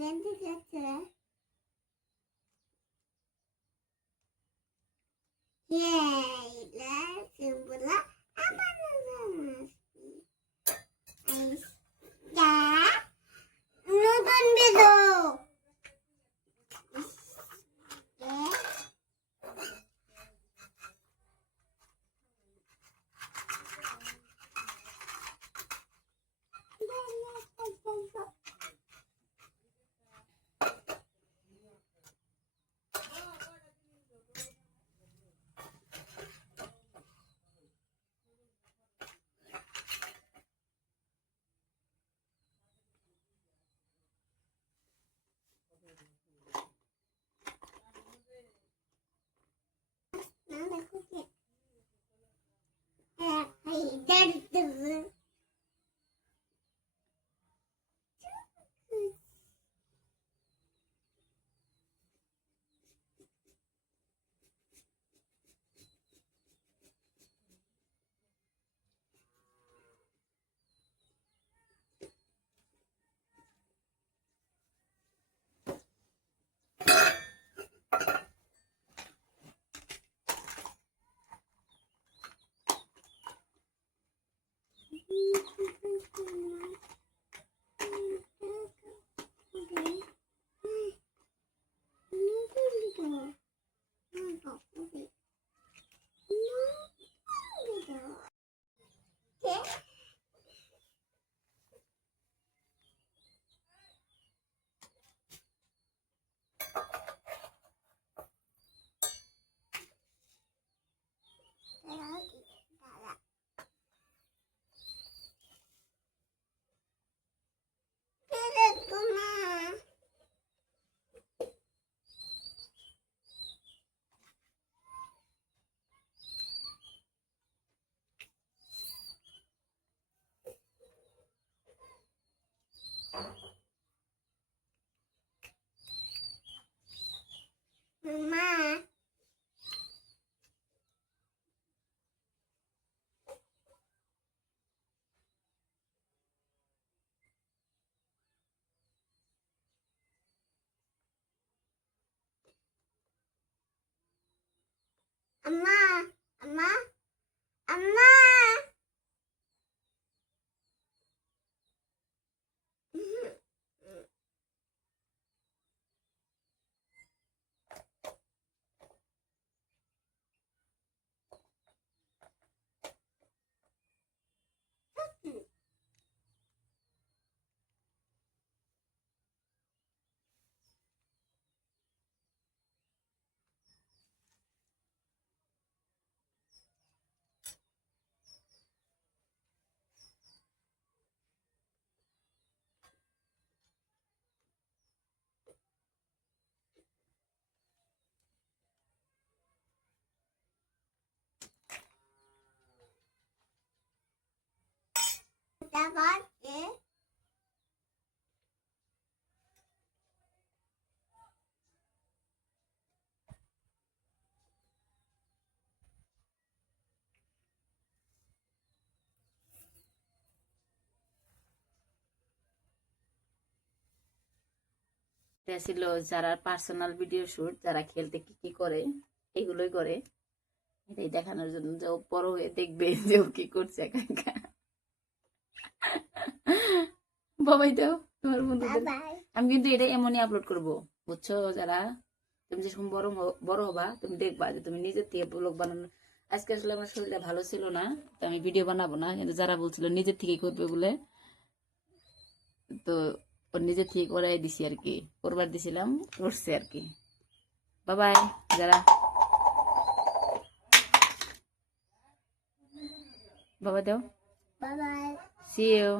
জানতে চাচ্ছে এটা সিম্বলা আমার নতুন ভিডিও মা আম্মা আম্মা আম্মা তারপর এটা ছিল যারা পার্সোনাল ভিডিও শুট, যারা খেলতে কি কি করে এগুলোই করে, এটাই দেখানোর জন্য যে ও বড় হয়ে দেখবে যে ও কি করছে একা একা। বাবাই দাও তোমার বন্ধুদের। আমি কিন্তু এটা এমনই আপলোড করবো, বুঝছো? যারা তুমি যখন বড় হবা তুমি দেখবা যে তুমি নিজের থেকে ব্লগ বানানো। আজকে আসলে আমার শরীরটা ভালো ছিল না, তো আমি ভিডিও বানাবো না, কিন্তু যারা বলছিল নিজের থেকে করবে বলে, তো ওর নিজের থেকে করাই দিছি আর কি, করবার দিছিলাম, করছে আর কি। বাবাই যারা, বাবা দাও, বাবাই সি ইউ।